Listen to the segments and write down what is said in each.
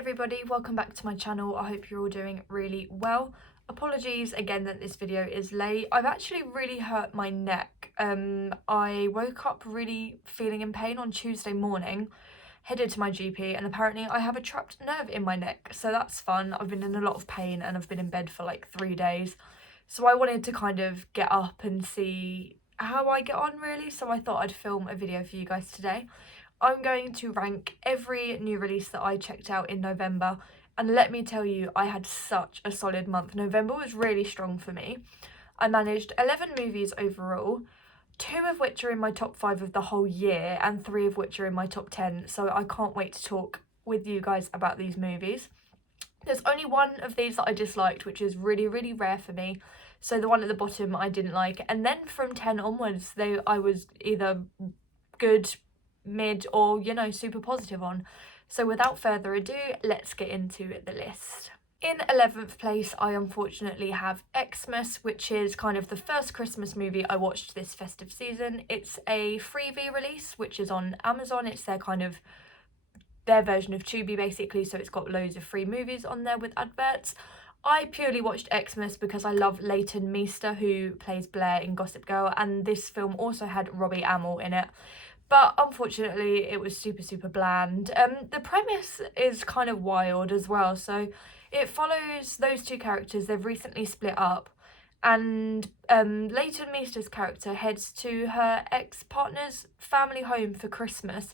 everybody, welcome back to my channel. I hope you're all doing really well. Apologies again that this video is late. I've actually really hurt my neck. I woke up really feeling in pain on Tuesday morning, headed to my GP, and apparently I have a trapped nerve in my neck, so that's fun. I've been in a lot of pain and I've been in bed for like 3 days, so I wanted to kind of get up and see how I get on really, so I thought I'd film a video for you guys today. I'm going to rank every new release that I checked out in November, and let me tell you, I had such a solid month. November was really strong for me. I managed 11 movies overall, 2 of which are in my top 5 of the whole year and 3 of which are in my top 10, so I can't wait to talk with you guys about these movies. There's only one of these that I disliked, which is really, really rare for me. So the one at the bottom I didn't like, and then from 10 onwards, I was either good, mid, or, you know, super positive on. So without further ado, let's get into the list. In 11th place, I unfortunately have Xmas, which is kind of the first Christmas movie I watched this festive season. It's a freebie release, which is on Amazon. It's their version of Tubi, basically, so it's got loads of free movies on there with adverts. I purely watched Xmas because I love Leighton Meester, who plays Blair in Gossip Girl, and this film also had Robbie Amell in it. But unfortunately, it was super bland. The premise is kind of wild as well. So it follows those two characters. They've recently split up, and Leighton Meester's character heads to her ex-partner's family home for Christmas,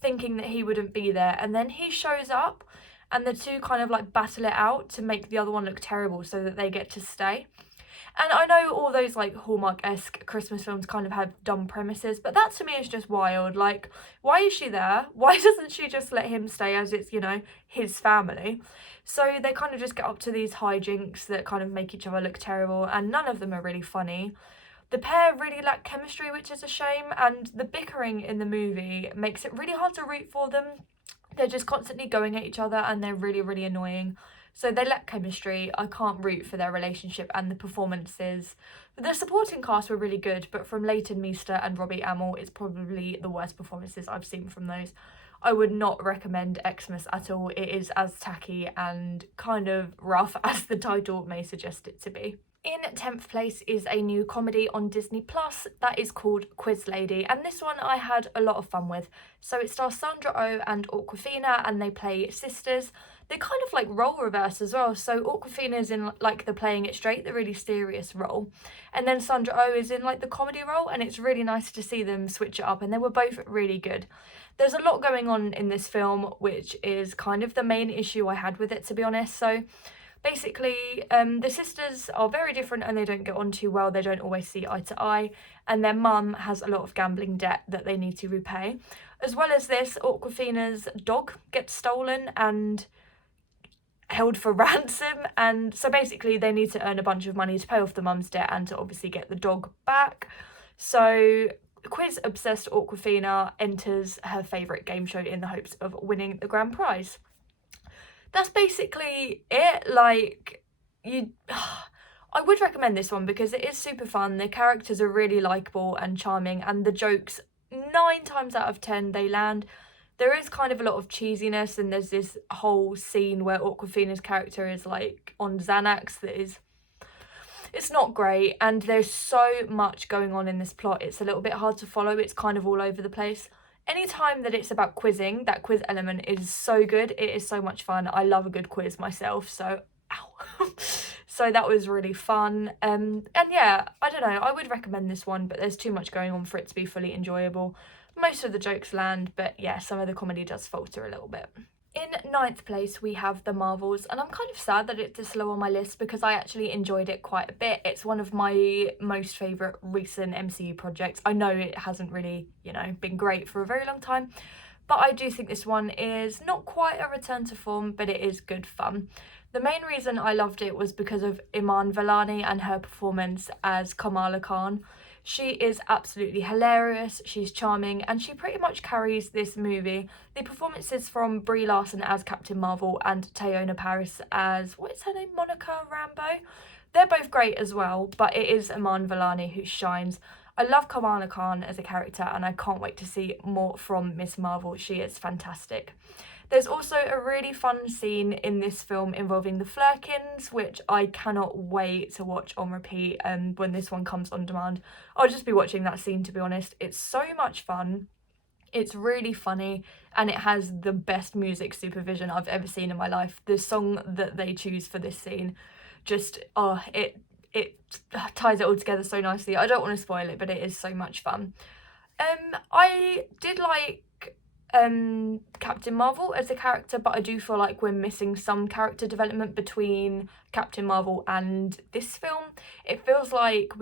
thinking that he wouldn't be there. And then he shows up, and the two kind of like battle it out to make the other one look terrible so that they get to stay. And I know all those like Hallmark-esque Christmas films kind of have dumb premises, but that to me is just wild. Like, why is she there? Why doesn't she just let him stay, as it's, you know, his family? So they kind of just get up to these hijinks that kind of make each other look terrible, and none of them are really funny. The pair really lack chemistry, which is a shame, and the bickering in the movie makes it really hard to root for them. They're just constantly going at each other, and they're really annoying. So they lack chemistry. I can't root for their relationship, and the performances. The supporting cast were really good, but from Leighton Meester and Robbie Amell, it's probably the worst performances I've seen from those. I would not recommend Xmas at all. It is as tacky and kind of rough as the title may suggest it to be. In 10th place is a new comedy on Disney Plus that is called Quiz Lady, and this one I had a lot of fun with. So it stars Sandra Oh and Awkwafina, and they play sisters. They kind of like role reverse as well, so Awkwafina's in like the playing it straight, the really serious role, and then Sandra Oh is in like the comedy role, and it's really nice to see them switch it up, and they were both really good. There's a lot going on in this film, which is kind of the main issue I had with it, to be honest. So basically, the sisters are very different and they don't get on too well. They don't always see eye to eye, and their mum has a lot of gambling debt that they need to repay. As well as this, Awkwafina's dog gets stolen and held for ransom, and so basically they need to earn a bunch of money to pay off the mum's debt and to obviously get the dog back. So quiz-obsessed Awkwafina enters her favourite game show in the hopes of winning the grand prize. That's basically it. Like, I would recommend this one because it is super fun. The characters are really likeable and charming, and the jokes, 9 times out of 10, they land. There is kind of a lot of cheesiness, and there's this whole scene where Awkwafina's character is like on Xanax that is, it's not great, and there's so much going on in this plot. It's a little bit hard to follow. It's kind of all over the place. Anytime that it's about quizzing, that quiz element is so good. It is so much fun. I love a good quiz myself, so ow. So that was really fun. And yeah, I don't know, I would recommend this one, but there's too much going on for it to be fully enjoyable. Most of the jokes land, but yeah, some of the comedy does falter a little bit. In 9th place, we have The Marvels, and I'm kind of sad that it's this low on my list because I actually enjoyed it quite a bit. It's one of my most favourite recent MCU projects. I know it hasn't really, you know, been great for a very long time, but I do think this one is not quite a return to form, but it is good fun. The main reason I loved it was because of Iman Vellani and her performance as Kamala Khan. She is absolutely hilarious, she's charming, and she pretty much carries this movie. The performances from Brie Larson as Captain Marvel and Teyonah Parris as, what is her name, Monica Rambeau? They're both great as well, but it is Iman Vellani who shines. I love Kamala Khan as a character, and I can't wait to see more from Miss Marvel. She is fantastic. There's also a really fun scene in this film involving the Flurkins, which I cannot wait to watch on repeat when this one comes on demand. I'll just be watching that scene, to be honest. It's so much fun. It's really funny, and it has the best music supervision I've ever seen in my life. The song that they choose for this scene just, it ties it all together so nicely. I don't want to spoil it, but it is so much fun. I did like Captain Marvel as a character, but I do feel like we're missing some character development between Captain Marvel and this film. It feels like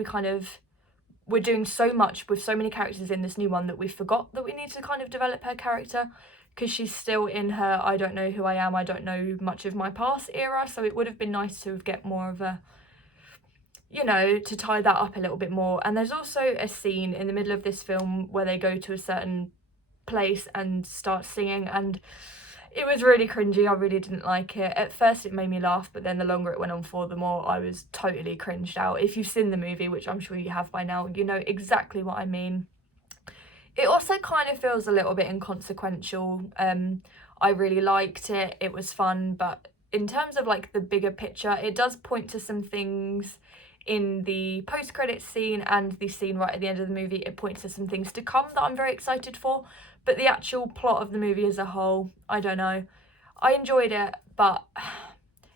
we're doing so much with so many characters in this new one that we forgot that we need to kind of develop her character, because she's still in her I don't know who I am, I don't know much of my past era. So it would have been nice to get more of a, you know, to tie that up a little bit more. And there's also a scene in the middle of this film where they go to a certain place and start singing, and it was really cringy. I really didn't like it. At first it made me laugh, but then the longer it went on for, the more I was totally cringed out. If you've seen the movie, which I'm sure you have by now, you know exactly what I mean. It also kind of feels a little bit inconsequential. I really liked it. It was fun, but in terms of like the bigger picture, it does point to some things in the post-credits scene and the scene right at the end of the movie. It points to some things to come that I'm very excited for, but the actual plot of the movie as a whole, I don't know. I enjoyed it, but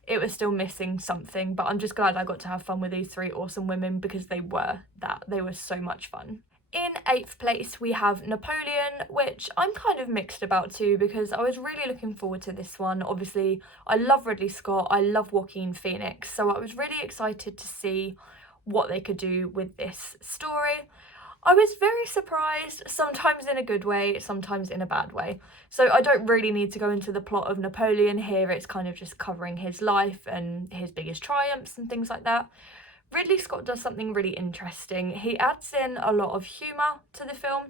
it was still missing something. But I'm just glad I got to have fun with these three awesome women, because they were so much fun. In 8th place, we have Napoleon, which I'm kind of mixed about too, because I was really looking forward to this one. Obviously, I love Ridley Scott, I love Joaquin Phoenix, so I was really excited to see what they could do with this story. I was very surprised, sometimes in a good way, sometimes in a bad way. So I don't really need to go into the plot of Napoleon here. It's kind of just covering his life and his biggest triumphs and things like that. Ridley Scott does something really interesting. He adds in a lot of humour to the film,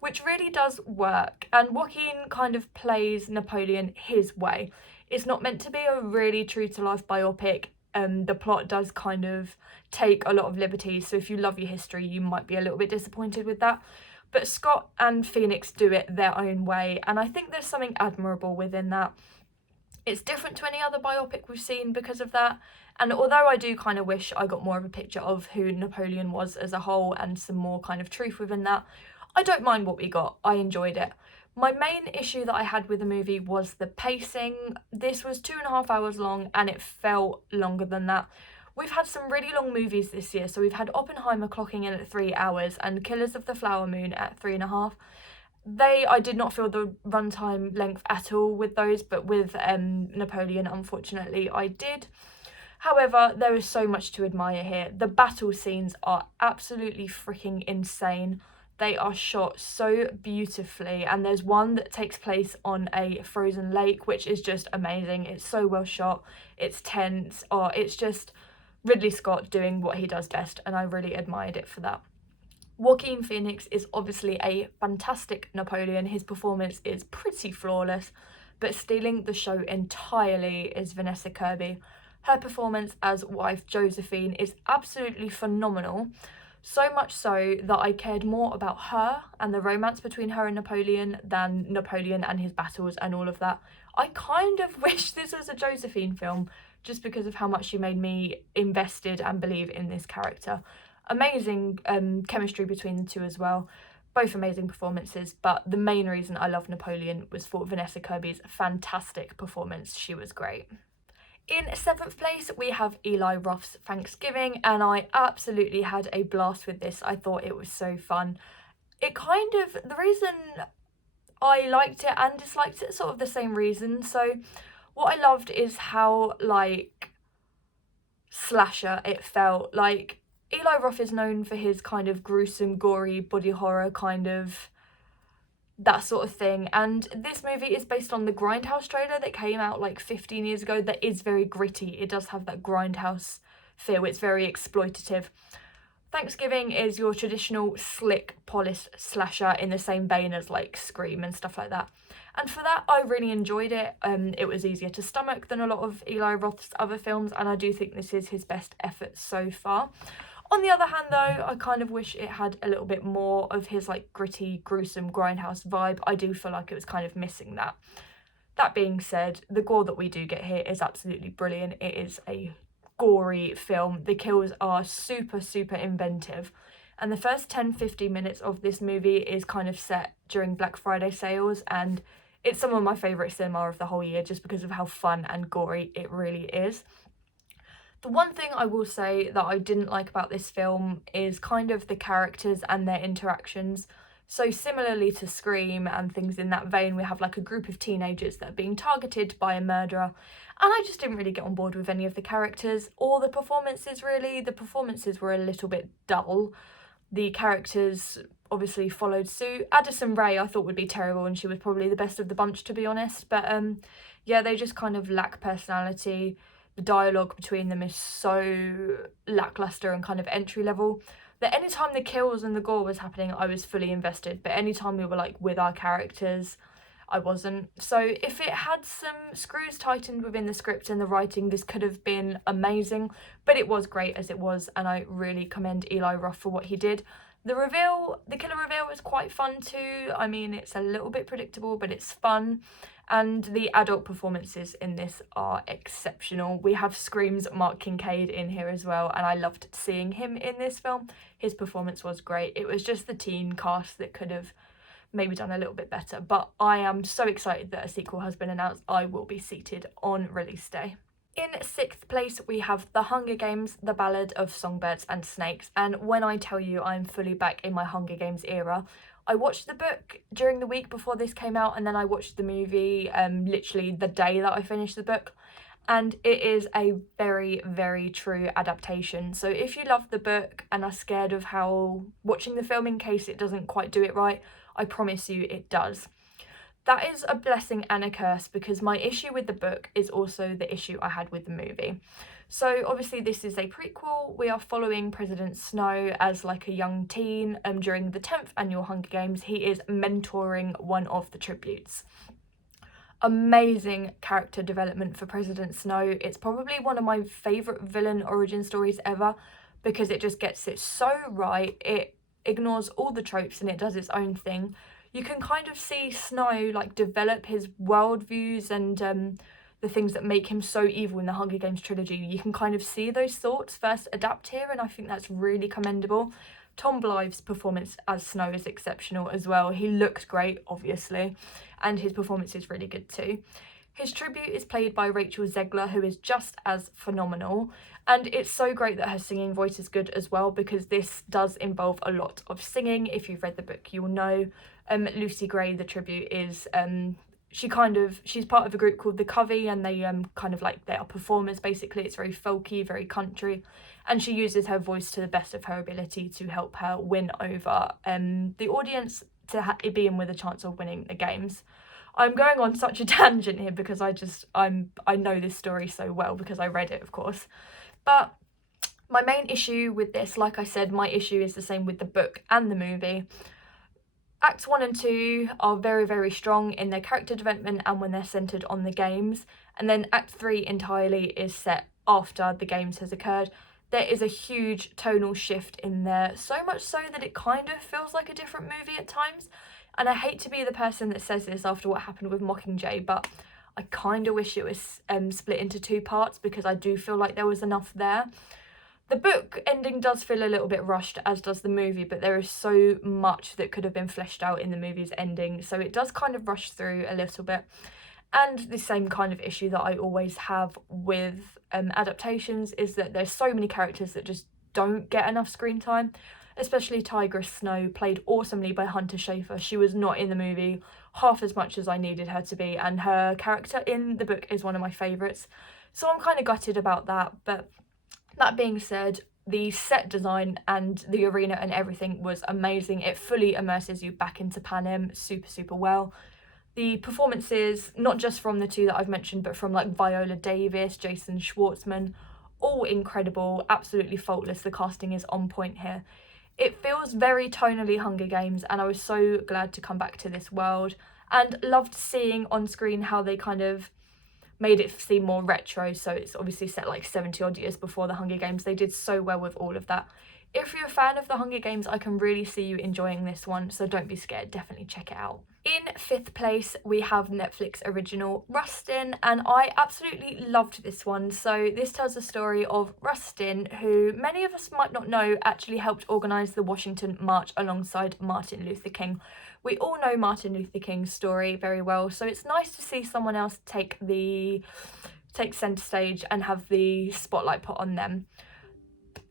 which really does work, and Joaquin kind of plays Napoleon his way. It's not meant to be a really true-to-life biopic. The plot does kind of take a lot of liberties, so if you love your history, you might be a little bit disappointed with that. But Scott and Phoenix do it their own way, and I think there's something admirable within that. It's different to any other biopic we've seen because of that, and although I do kind of wish I got more of a picture of who Napoleon was as a whole and some more kind of truth within that, I don't mind what we got. I enjoyed it. My main issue that I had with the movie was the pacing. This was 2.5 hours long, and it felt longer than that. We've had some really long movies this year, so we've had Oppenheimer clocking in at 3 hours and Killers of the Flower Moon at 3.5. I did not feel the runtime length at all with those, but with Napoleon, unfortunately, I did. However, there is so much to admire here. The battle scenes are absolutely freaking insane. They are shot so beautifully, and there's one that takes place on a frozen lake, which is just amazing. It's so well shot, it's tense, it's just Ridley Scott doing what he does best, and I really admired it for that. Joaquin Phoenix is obviously a fantastic Napoleon. His performance is pretty flawless, but stealing the show entirely is Vanessa Kirby. Her performance as wife Josephine is absolutely phenomenal, so much so that I cared more about her and the romance between her and Napoleon than Napoleon and his battles and all of that. I kind of wish this was a Josephine film, just because of how much she made me invested and believe in this character. Amazing chemistry between the two as well. Both amazing performances, but the main reason I love Napoleon was for Vanessa Kirby's fantastic performance. She was great. In 7th place, we have Eli Roth's Thanksgiving, and I absolutely had a blast with this. I thought it was so fun. The reason I liked it and disliked it, sort of the same reason. So what I loved is how, like, slasher it felt. Like, Eli Roth is known for his kind of gruesome, gory, body horror kind of that sort of thing, and this movie is based on the Grindhouse trailer that came out like 15 years ago that is very gritty. It does have that Grindhouse feel. It's very exploitative. Thanksgiving is your traditional slick, polished slasher in the same vein as like Scream and stuff like that, and for that I really enjoyed it. It was easier to stomach than a lot of Eli Roth's other films, and I do think this is his best effort so far. On the other hand though, I kind of wish it had a little bit more of his like gritty, gruesome Grindhouse vibe. I do feel like it was kind of missing that. That being said, the gore that we do get here is absolutely brilliant. It is a gory film. The kills are super, super inventive. And the first 10-15 minutes of this movie is kind of set during Black Friday sales, and it's some of my favourite cinema of the whole year just because of how fun and gory it really is. The one thing I will say that I didn't like about this film is kind of the characters and their interactions. So similarly to Scream and things in that vein, we have like a group of teenagers that are being targeted by a murderer, and I just didn't really get on board with any of the characters or the performances really. The performances were a little bit dull. The characters obviously followed suit. Addison Rae I thought would be terrible, and she was probably the best of the bunch, to be honest, but yeah, they just kind of lack personality. The dialogue between them is so lackluster and kind of entry level that anytime the kills and the gore was happening, I was fully invested, but anytime we were like with our characters, I wasn't. So if it had some screws tightened within the script and the writing, this could have been amazing, but it was great as it was, and I really commend Eli Roth for what he did. The killer reveal was quite fun too. I mean, it's a little bit predictable, but it's fun. And the adult performances in this are exceptional. We have Scream's Mark Kincaid in here as well, and I loved seeing him in this film. His performance was great. It was just the teen cast that could have maybe done a little bit better, but I am so excited that a sequel has been announced. I will be seated on release day. In 6th place, we have The Hunger Games, The Ballad of Songbirds and Snakes, and when I tell you I'm fully back in my Hunger Games era, I watched the book during the week before this came out, and then I watched the movie literally the day that I finished the book, and it is a very, very true adaptation. So if you love the book and are scared of how watching the film in case it doesn't quite do it right, I promise you it does. That is a blessing and a curse, because my issue with the book is also the issue I had with the movie. So obviously this is a prequel. We are following President Snow as like a young teen during the 10th annual Hunger Games. He is mentoring one of the tributes. Amazing character development for President Snow. It's probably one of my favourite villain origin stories ever, because it just gets it so right. It ignores all the tropes and it does its own thing. You can kind of see Snow like develop his worldviews and the things that make him so evil in the Hunger Games trilogy. You can kind of see those thoughts first adapt here, and I think that's really commendable. Tom Blythe's performance as Snow is exceptional as well. He looked great, obviously, and his performance is really good too. His tribute is played by Rachel Zegler, who is just as phenomenal, and it's so great that her singing voice is good as well, because this does involve a lot of singing. If you've read the book, you'll know. Lucy Gray, the tribute, is she's part of a group called the Covey, and they they are performers basically. It's very folky, very country, and she uses her voice to the best of her ability to help her win over the audience to be in with a chance of winning the games. I'm going on such a tangent here because I know this story so well because I read it, of course. But my main issue with this, like I said, my issue is the same with the book and the movie. Acts 1 and 2 are very, very strong in their character development and when they're centred on the games. And then Act 3 entirely is set after the games has occurred. There is a huge tonal shift in there, so much so that it kind of feels like a different movie at times. And I hate to be the person that says this after what happened with Mockingjay, but I kind of wish it was split into 2 parts, because I do feel like there was enough there. The book ending does feel a little bit rushed, as does the movie, but there is so much that could have been fleshed out in the movie's ending, so it does kind of rush through a little bit. And the same kind of issue that I always have with adaptations is that there's so many characters that just don't get enough screen time, especially Tigress Snow, played awesomely by Hunter Schafer. She was not in the movie half as much as I needed her to be, and her character in the book is one of my favourites, so I'm kind of gutted about that. But that being said, the set design and the arena and everything was amazing. It fully immerses you back into Panem super, super well. The performances, not just from the 2 that I've mentioned, but from like Viola Davis, Jason Schwartzman, all incredible, absolutely faultless. The casting is on point here. It feels very tonally Hunger Games, and I was so glad to come back to this world, and loved seeing on screen how they kind of made it seem more retro. So it's obviously set like 70 odd years before the Hunger Games. They did so well with all of that. If you're a fan of the Hunger Games, I can really see you enjoying this one, so don't be scared, definitely check it out. In 5th place, we have Netflix original Rustin, and I absolutely loved this one. So this tells the story of Rustin, who many of us might not know actually helped organise the Washington March alongside Martin Luther King. We all know Martin Luther King's story very well, so it's nice to see someone else take centre stage and have the spotlight put on them.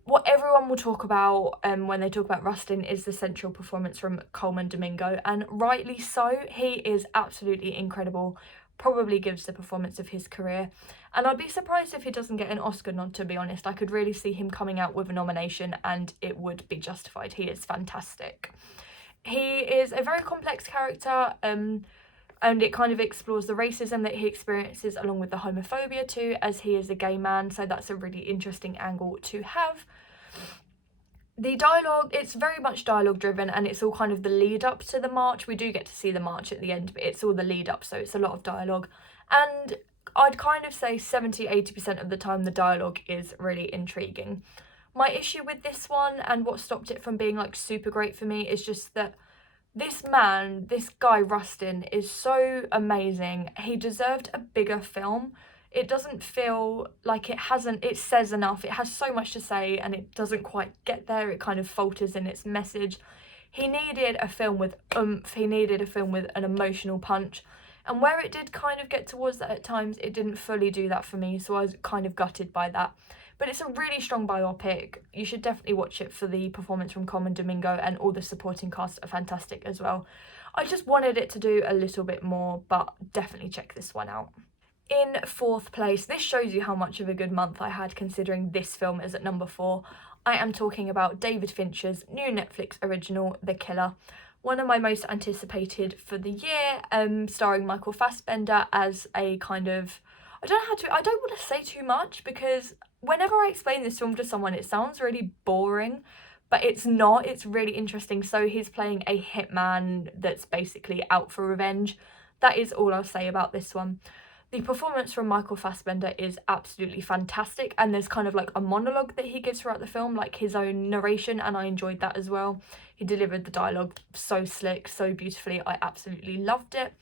What everyone will talk about when they talk about Rustin is the central performance from Colman Domingo, and rightly so. He is absolutely incredible, probably gives the performance of his career, and I'd be surprised if he doesn't get an Oscar nod, to be honest. I could really see him coming out with a nomination and it would be justified. He is fantastic. He is a very complex character, and it kind of explores the racism that he experiences along with the homophobia too, as he is a gay man, so that's a really interesting angle to have. The dialogue, it's very much dialogue driven, and it's all kind of the lead up to the march. We do get to see the march at the end, but it's all the lead up, so it's a lot of dialogue. And I'd kind of say 70-80% of the time the dialogue is really intriguing. My issue with this one, and what stopped it from being like super great for me, is just that this guy Rustin, is so amazing. He deserved a bigger film. It doesn't feel like it says enough. It has so much to say and it doesn't quite get there. It kind of falters in its message. He needed a film with oomph. He needed a film with an emotional punch. And where it did kind of get towards that at times, it didn't fully do that for me, so I was kind of gutted by that. But it's a really strong biopic. You should definitely watch it for the performance from Colman Domingo, and all the supporting cast are fantastic as well. I just wanted it to do a little bit more, but definitely check this one out. In 4th place, this shows you how much of a good month I had, considering this film is at number 4. I am talking about David Fincher's new Netflix original, The Killer. One of my most anticipated for the year, starring Michael Fassbender as a kind of, I don't want to say too much, because whenever I explain this film to someone it sounds really boring, but it's not. It's really interesting. So he's playing a hitman that's basically out for revenge. That is all I'll say about this one. The performance from Michael Fassbender is absolutely fantastic, and there's kind of like a monologue that he gives throughout the film, like his own narration, and I enjoyed that as well. He delivered the dialogue so slick, so beautifully. I absolutely loved it.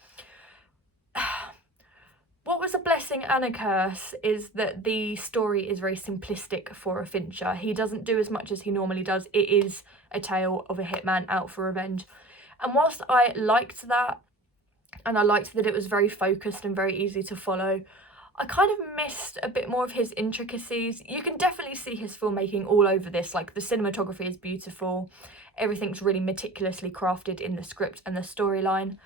What was a blessing and a curse is that the story is very simplistic for a Fincher. He doesn't do as much as he normally does. It is a tale of a hitman out for revenge. And whilst I liked that, and I liked that it was very focused and very easy to follow, I kind of missed a bit more of his intricacies. You can definitely see his filmmaking all over this. Like, the cinematography is beautiful. Everything's really meticulously crafted in the script and the storyline.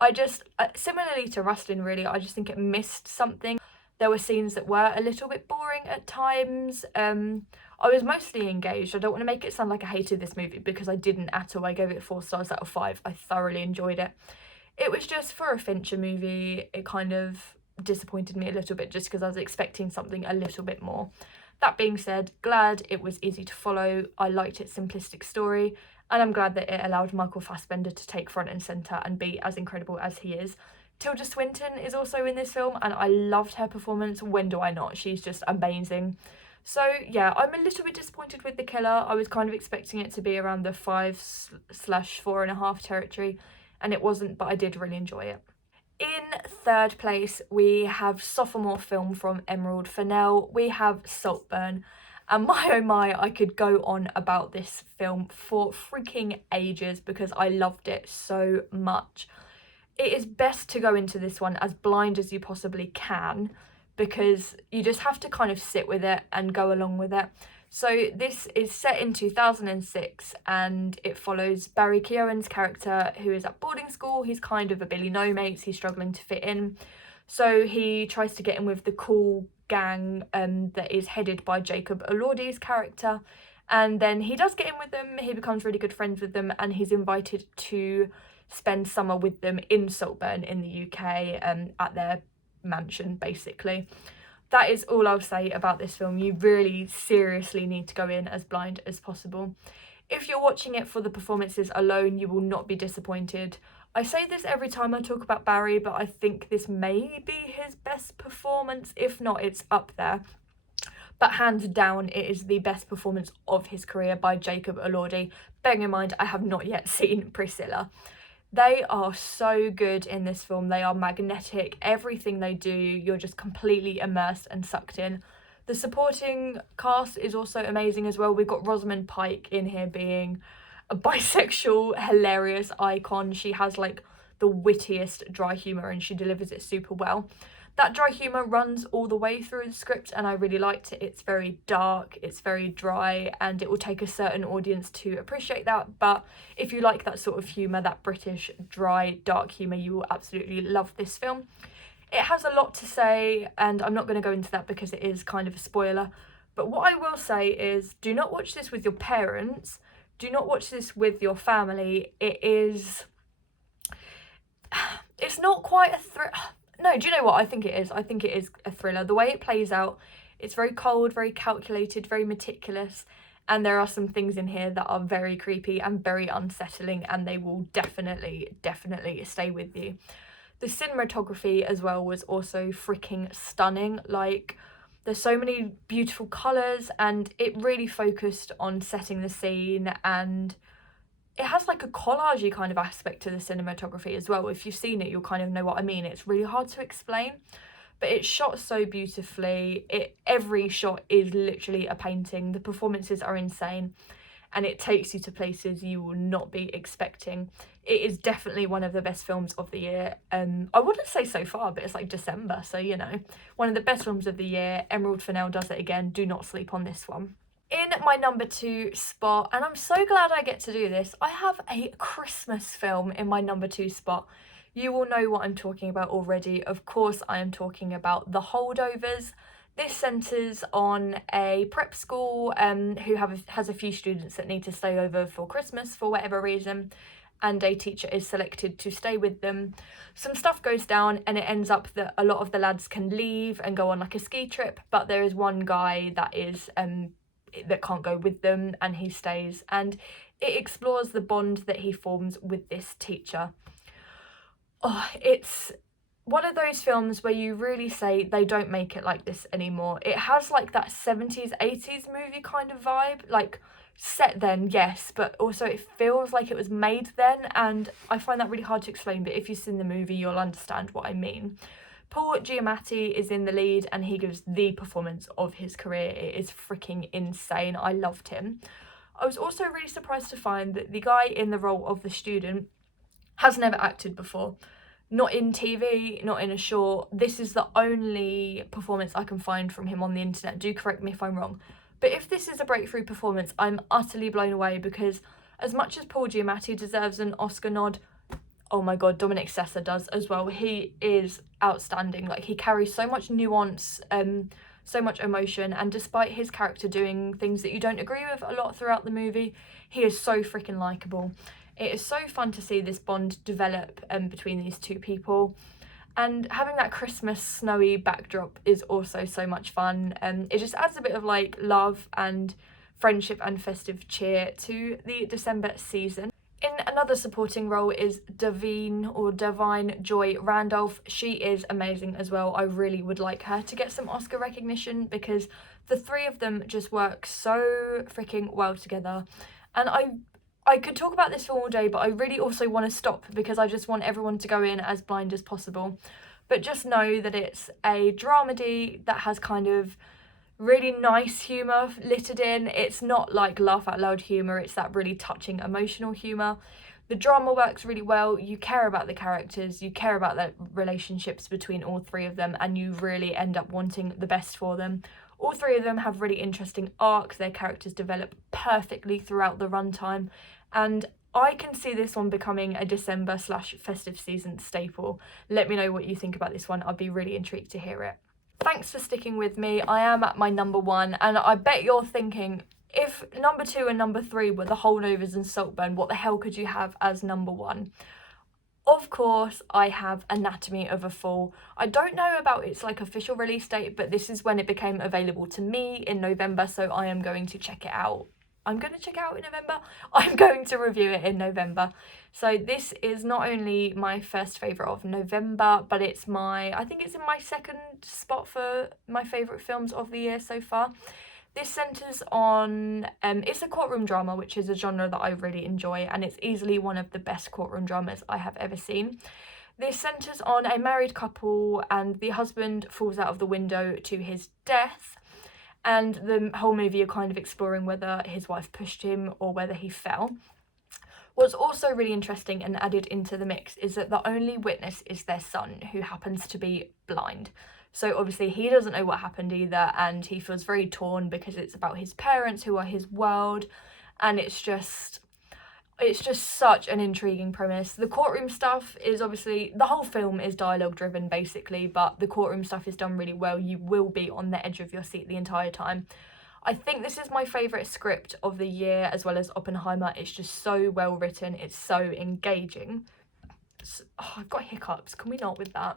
I just, similarly to Rustin really, I just think it missed something. There were scenes that were a little bit boring at times. I was mostly engaged. I don't want to make it sound like I hated this movie, because I didn't at all. I gave it 4 stars out of 5. I thoroughly enjoyed it. It was just, for a Fincher movie, it kind of disappointed me a little bit, just because I was expecting something a little bit more. That being said, glad it was easy to follow. I liked its simplistic story, and I'm glad that it allowed Michael Fassbender to take front and centre and be as incredible as he is. Tilda Swinton is also in this film, and I loved her performance. When do I not? She's just amazing. So yeah, I'm a little bit disappointed with The Killer. I was kind of expecting it to be around the 5/4.5 territory, and it wasn't, but I did really enjoy it. In 3rd place, we have sophomore film from Emerald Fennell. We have Saltburn. And my oh my, I could go on about this film for freaking ages, because I loved it so much. It is best to go into this one as blind as you possibly can, because you just have to kind of sit with it and go along with it. So this is set in 2006, and it follows Barry Keoghan's character, who is at boarding school. He's kind of a Billy No-Mates. He's struggling to fit in. So he tries to get in with the cool gang that is headed by Jacob Elordi's character. And then he does get in with them. He becomes really good friends with them, and he's invited to spend summer with them in Saltburn in the UK, at their mansion, basically. That is all I'll say about this film. You really seriously need to go in as blind as possible. If you're watching it for the performances alone, you will not be disappointed. I say this every time I talk about Barry, but I think this may be his best performance. If not, it's up there. but hands down it is the best performance of his career by Jacob Elordi. Bearing in mind I have not yet seen Priscilla. They are so good in this film. They are magnetic. Everything they do, you're just completely immersed and sucked in. The supporting cast is also amazing as well. We've got Rosamund Pike in here being a bisexual, hilarious icon. She has like the wittiest dry humour and she delivers it super well. That dry humour runs all the way through the script and I really liked it. It's very dark, it's very dry, and it will take a certain audience to appreciate that. But if you like that sort of humour, that British dry, dark humour, you will absolutely love this film. It has a lot to say and I'm not going to go into that because it is kind of a spoiler. But what I will say is, do not watch this with your parents. Do not watch this with your family. It's not quite a thriller. No, do you know what? I think it is. I think it is a thriller. The way it plays out, it's very cold, very calculated, very meticulous. And there are some things in here that are very creepy and very unsettling, and they will definitely stay with you. The cinematography as well was also freaking stunning. Like, there's so many beautiful colours and it really focused on setting the scene, and it has like a collagey kind of aspect to the cinematography as well. If you've seen it, you'll kind of know what I mean. It's really hard to explain, but it's shot so beautifully. Every shot is literally a painting. The performances are insane and it takes you to places you will not be expecting. It is definitely one of the best films of the year. I wouldn't say so far, but it's like December, so you know, one of the best films of the year. Emerald Fennell does it again. Do not sleep on this one. In my number 2 spot, and I'm so glad I get to do this, I have a Christmas film in my number 2 spot. You will know what I'm talking about already. Of course, I am talking about The Holdovers. This centres on a prep school who has a few students that need to stay over for Christmas for whatever reason, and a teacher is selected to stay with them. Some stuff goes down and it ends up that a lot of the lads can leave and go on like a ski trip, but there is one guy that can't go with them and he stays, and it explores the bond that he forms with this teacher. Oh, it's one of those films where you really say they don't make it like this anymore. It has like that 70s, 80s movie kind of vibe, like set then, yes, but also it feels like it was made then, and I find that really hard to explain, but if you've seen the movie you'll understand what I mean. Paul Giamatti is in the lead and he gives the performance of his career. It is freaking insane. I loved him. I was also really surprised to find that the guy in the role of the student has never acted before. Not in TV, not in a short. This is the only performance I can find from him on the internet. Do correct me if I'm wrong. But if this is a breakthrough performance, I'm utterly blown away, because as much as Paul Giamatti deserves an Oscar nod, oh my god, Dominic Sessa does as well. He is outstanding. Like, he carries so much nuance, so much emotion, and despite his character doing things that you don't agree with a lot throughout the movie, he is so freaking likeable. It is so fun to see this bond develop between these two people, and having that Christmas snowy backdrop is also so much fun. It just adds a bit of like love and friendship and festive cheer to the December season. In another supporting role is Davine Joy Randolph. She is amazing as well. I really would like her to get some Oscar recognition, because the three of them just work so freaking well together. And I could talk about this film all day, but I really also want to stop, because I just want everyone to go in as blind as possible. But just know that it's a dramedy that has kind of really nice humour littered in. It's not like laugh out loud humour, it's that really touching emotional humour. The drama works really well. You care about the characters, you care about the relationships between all three of them, and you really end up wanting the best for them. All three of them have really interesting arcs. Their characters develop perfectly throughout the runtime, and I can see this one becoming a December/festive season staple. Let me know what you think about this one. I'd be really intrigued to hear it. Thanks for sticking with me. I am at my number 1, and I bet you're thinking, if number 2 and number 3 were The Holdovers and Saltburn, what the hell could you have as number 1? Of course, I have Anatomy of a Fall. I don't know about its like official release date, but this is when it became available to me in November, so I am going to check it out I'm going to check out in November. I'm going to review it in November. So this is not only my first favourite of November, but I think it's in my second spot for my favourite films of the year so far. This centres on, it's a courtroom drama, which is a genre that I really enjoy, and it's easily one of the best courtroom dramas I have ever seen. This centres on a married couple, and the husband falls out of the window to his death, and the whole movie are kind of exploring whether his wife pushed him or whether he fell. What's also really interesting and added into the mix is that the only witness is their son, who happens to be blind. So obviously he doesn't know what happened either, and he feels very torn because it's about his parents who are his world, and it's just such an intriguing premise. The courtroom stuff is obviously, the whole film is dialogue driven basically, but the courtroom stuff is done really well. You will be on the edge of your seat the entire time. I think this is my favourite script of the year, as well as Oppenheimer. It's just so well written, it's so engaging. I've got hiccups, can we not with that?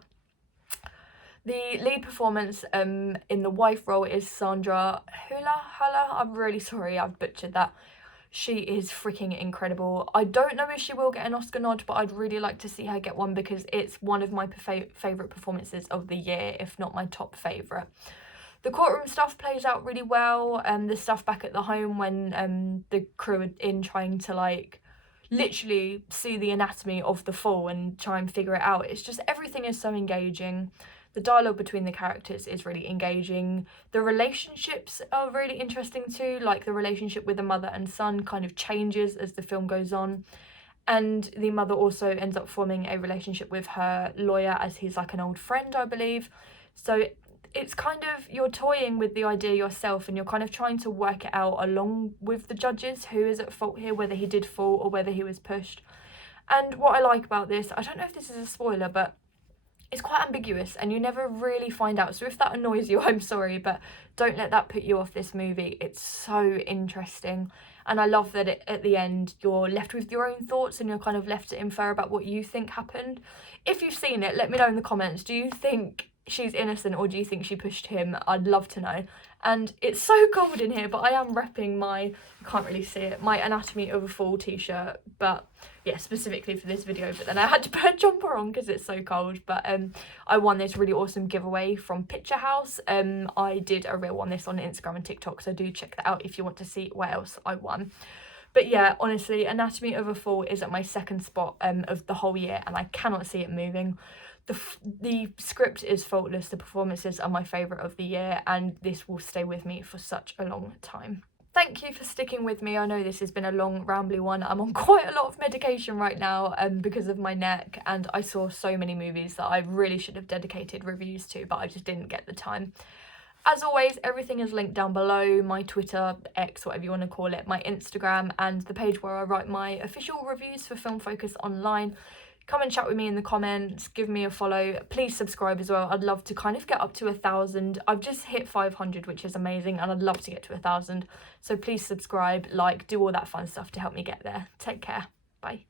The lead performance in the wife role is Sandra Hüller. I'm really sorry I've butchered that. She is freaking incredible. I don't know if she will get an Oscar nod, but I'd really like to see her get one because it's one of my favourite performances of the year, if not my top favourite. The courtroom stuff plays out really well, the stuff back at the home when the crew are in trying to like literally see the anatomy of the fall and try and figure it out. It's just, everything is so engaging. The dialogue between the characters is really engaging. The relationships are really interesting too, like the relationship with the mother and son kind of changes as the film goes on. And the mother also ends up forming a relationship with her lawyer as he's like an old friend, I believe. So it's kind of, you're toying with the idea yourself and you're kind of trying to work it out along with the judges, who is at fault here, whether he did fall or whether he was pushed. And what I like about this, I don't know if this is a spoiler, but it's quite ambiguous and you never really find out. So if that annoys you, I'm sorry, but don't let that put you off this movie. It's so interesting. And I love that at the end, you're left with your own thoughts and you're kind of left to infer about what you think happened. If you've seen it, let me know in the comments. Do you think she's innocent or do you think she pushed him? I'd love to know. And it's so cold in here, but I am repping my, you can't really see it, my Anatomy of a Fall t-shirt, but yeah, specifically for this video, but then I had to put a jumper on because it's so cold. But I won this really awesome giveaway from Picture House. I did a reel on this on Instagram and TikTok, so do check that out if you want to see what else I won. But yeah, honestly, Anatomy of a Fall is at my second spot of the whole year, and I cannot see it moving. The script is faultless, the performances are my favourite of the year, and this will stay with me for such a long time. Thank you for sticking with me. I know this has been a long, rambly one. I'm on quite a lot of medication right now because of my neck, and I saw so many movies that I really should have dedicated reviews to, but I just didn't get the time. As always, everything is linked down below, my Twitter, X, whatever you want to call it, my Instagram, and the page where I write my official reviews for Film Focus Online. Come and chat with me in the comments, give me a follow, please subscribe as well. I'd love to kind of get up to 1,000. I've just hit 500, which is amazing, and I'd love to get to 1,000. So please subscribe, like, do all that fun stuff to help me get there. Take care. Bye.